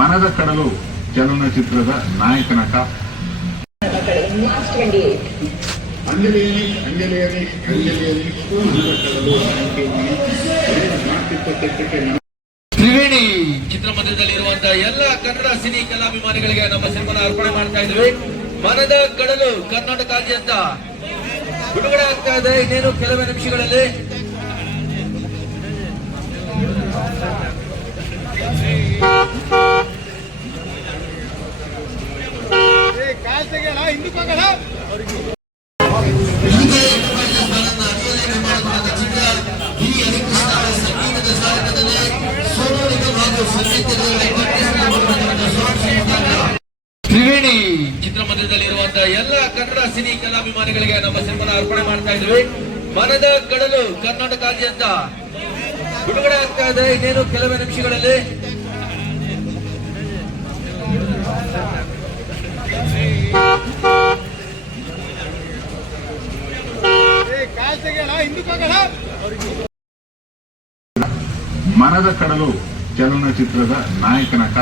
ಮನದ ಕಡಲು ಚಲನಚಿತ್ರದ ನಾಯಕ ನಟ March 28. ಅಂಜಲಿಯಲ್ಲಿ ಅಂಜಲಿಯಲ್ಲಿ ಅಂಜಲಿಯಲ್ಲಿ ಮನದ ಕಡಲು ಎಲ್ಲ ಕನ್ನಡ ಸಿನಿ ಕಲಾಭಿಮಾನಿಗಳಿಗೆ ನಮ್ಮ ಸಿನಿಮಾನ ಅರ್ಪಣೆ ಮಾಡ್ತಾ ಇದ್ವಿ ಮನದ ಕಡಲು ಕರ್ನಾಟಕಾದ್ಯಂತ ಬಿಡುಗಡೆ ಆಗ್ತಾ ಇದೆ. ಇನ್ನೇನು ಕೆಲವೇ ನಿಮಿಷಗಳಲ್ಲಿ? ತ್ರಿವೇಣಿ. ಚಿತ್ರಮಂದಿರದಲ್ಲಿ ಇರುವಂತಹ ಎಲ್ಲ ಕನ್ನಡ ಸಿನಿ ಕಲಾಭಿಮಾನಿಗಳಿಗೆ ನಮ್ಮ ಸಿನಿಮಾ ಅರ್ಪಣೆ ಮಾಡ್ತಾ ಇದ್ವಿ. ಮನದ ಕಡಲು ಕರ್ನಾಟಕಾದ್ಯಂತ ಬಿಡುಗಡೆ ಆಗ್ತಾ ಇದೆ ಇನ್ನೇನು ಕೆಲವೇ ನಿಮಿಷಗಳಲ್ಲಿ. ಮನದ ಕಡಲು ಚಲನಚಿತ್ರದ ನಾಯಕನ ನಟ